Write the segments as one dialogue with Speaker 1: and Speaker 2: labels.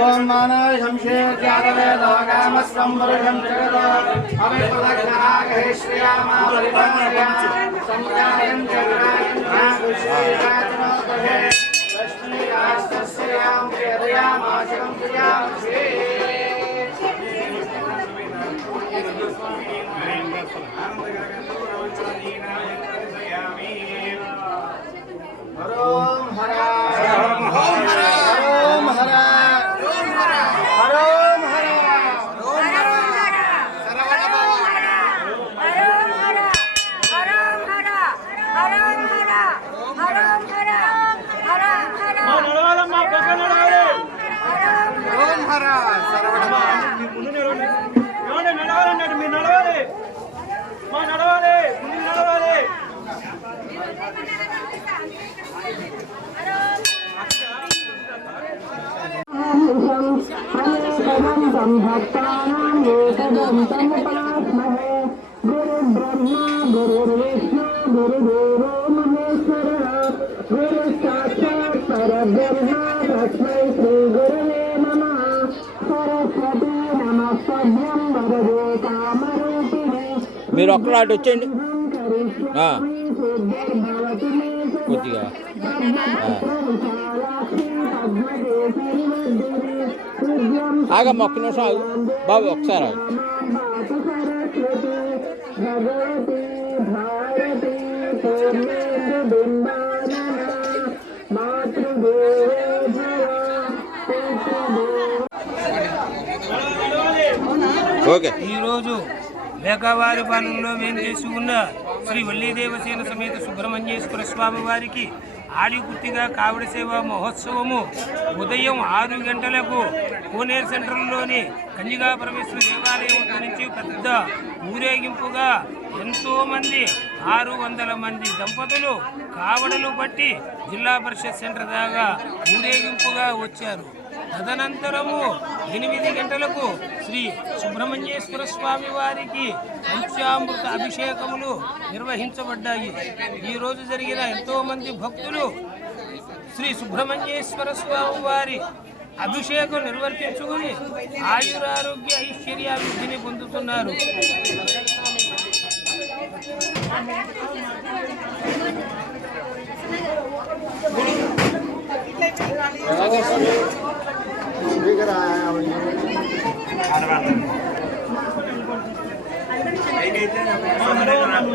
Speaker 1: ఓం మానవ సంశేత్యాదవే లోకామస్వం పురుషం జగదో అవిప్రదగ్నాగహే శ్రీరామా పరిపాలయ సంజాయం జగదాయం శ్రీరాజనోదహే లక్ష్మీరాస్తస్యాం ప్రియదయామాశం ప్రియామసే హరోం
Speaker 2: गुरुब्रह्मा गुरुर्विष्णु गुरुदेवो महेश्वरः गुरु साक्षात् परब्रह्म तस्मै श्रीगुरवे नमः सरस्वती नमस्तभ्यं वरदे कामरूपिणे
Speaker 3: మీరు ఒక్కరు అటు వచ్చేయండి ఆ,
Speaker 2: सिद्धिर्भवतु मे
Speaker 3: కొద్దిగా ఆగమ్మ మొక్క నిమిషం ఆగు. బాబు ఒకసారి ఆగు. ఓకే.
Speaker 4: ఈరోజు వేగవారి పాలనలో మేము చేసుకున్న శ్రీ వల్లీదేవసేన సమేత సుబ్రహ్మణ్యేశ్వర స్వామి వారికి ఆడిపుట్టిగా కావిడ సేవ మహోత్సవము ఉదయం ఆరు గంటలకు కోనేరు సెంటర్లోని కన్యగా పరమేశ్వర దేవాలయం నుంచి పెద్ద ఊరేగింపుగా ఎంతోమంది ఆరు వందల మంది దంపతులు కావడలు పట్టి జిల్లా పరిషత్ సెంటర్ దాకా ఊరేగింపుగా వచ్చారు. తదనంతరము ఎనిమిది గంటలకు శ్రీ సుబ్రహ్మణ్యేశ్వర స్వామి వారికి పంచామృత అభిషేకములు నిర్వహించబడ్డాయి. ఈరోజు జరిగిన ఎంతో మంది భక్తులు శ్రీ సుబ్రహ్మణ్యేశ్వర స్వామి వారి అభిషేకం నిర్వర్తించుకుని ఆయురారోగ్య ఐశ్వర్యాభివృద్ధిని పొందుతున్నారు.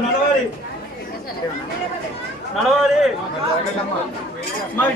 Speaker 5: నడవాలి. నడవాలి. మాకు